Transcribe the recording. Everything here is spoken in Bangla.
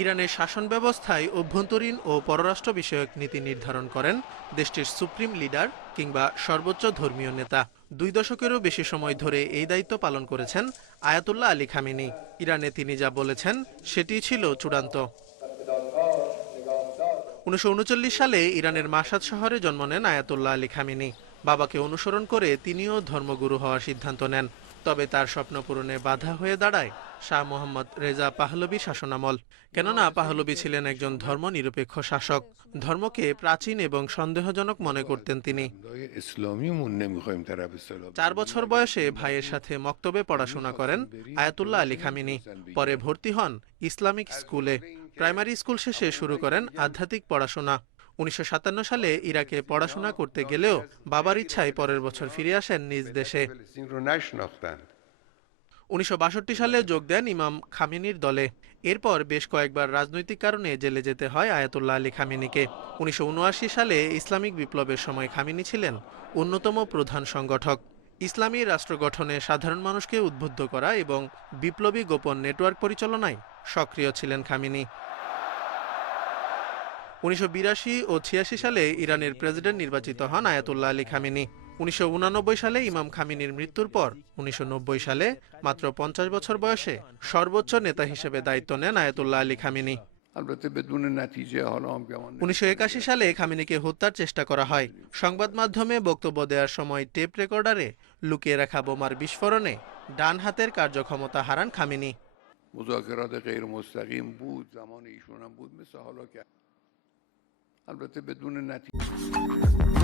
ইরানের শাসন ব্যবস্থায় অভ্যন্তরীণ ও পররাষ্ট্র বিষয়ক নীতি নির্ধারণ করেন দেশটির সুপ্রিম লিডার কিংবা সর্বোচ্চ ধর্মীয় নেতা। দুই দশকেরও বেশি সময় ধরে এই দায়িত্ব পালন করেছেন আয়াতুল্লাহ আলী খামিনি। ইরানে তিনি যা বলেছেন, সেটি ছিল চূড়ান্ত। উনিশশো উনচল্লিশ সালে ইরানের মাসাদ শহরে জন্ম নেন আয়াতুল্লাহ আলী খামিনি। বাবাকে অনুসরণ করে তিনিও ধর্মগুরু হওয়ার সিদ্ধান্ত নেন। তবে তার স্বপ্ন পূরণে বাধা হয়ে দাঁড়ায় শাহ মোহাম্মদ রেজা পাহলবি শাসনামল। কেননা পাহলবি ছিলেন একজন ধর্মনিরপেক্ষ শাসক। ধর্মকে প্রাচীন এবং সন্দেহজনক মনে করতেন তিনি। চার বছর বয়সে ভাইয়ের সাথে মক্তবে পড়াশোনা করেন আয়াতুল্লাহ আলী খামিনি। পরে ভর্তি হন ইসলামিক স্কুলে। প্রাইমারি স্কুল শেষে শুরু করেন আধ্যাত্মিক পড়াশোনা। উনিশশো সাতান্ন সালে ইরাকে পড়াশোনা করতে গেলেও বাবার ইচ্ছায় পরের বছর ফিরে আসেন নিজ দেশে। উনিশশো বাষট্টি সালে যোগ দেন ইমাম খামিনির দলে। এরপর বেশ কয়েকবার রাজনৈতিক কারণে জেলে যেতে হয় আয়াতুল্লাহ আলী খামিনিকে। উনিশশো সালে ইসলামিক বিপ্লবের সময় খামিনি ছিলেন অন্যতম প্রধান সংগঠক। ইসলামী রাষ্ট্র গঠনে সাধারণ মানুষকে উদ্বুদ্ধ করা এবং বিপ্লবী গোপন নেটওয়ার্ক পরিচালনায় সক্রিয় ছিলেন খামিনি। উনিশশো ও ছিয়াশি সালে ইরানের প্রেসিডেন্ট নির্বাচিত হন আয়াতুল্লাহ আলী খামিনি উনিশশো সালে ইমাম খামিনির মৃত্যুর পর উনিশশো সালে মাত্র পঞ্চাশ বছর বয়সে সর্বোচ্চ নেতা হিসেবে দায়িত্ব নেন আয়াতুল্লাহ আলী খামিনি البته بدون نتیجه حالا هم گمان উনিশশো সালে খামিনিকে হত্যার চেষ্টা করা হয় সংবাদ মাধ্যমে বক্তব্য দেওয়ার সময় টেপ রেকর্ডারে লুকিয়ে রাখা বোমার বিস্ফোরণে ডান হাতের কার্যক্ষমতা হারান খামিনি مذاکرات غیر مستقیم بود زمان ایشون هم بود مثل حالا که البته بدون نتیجه.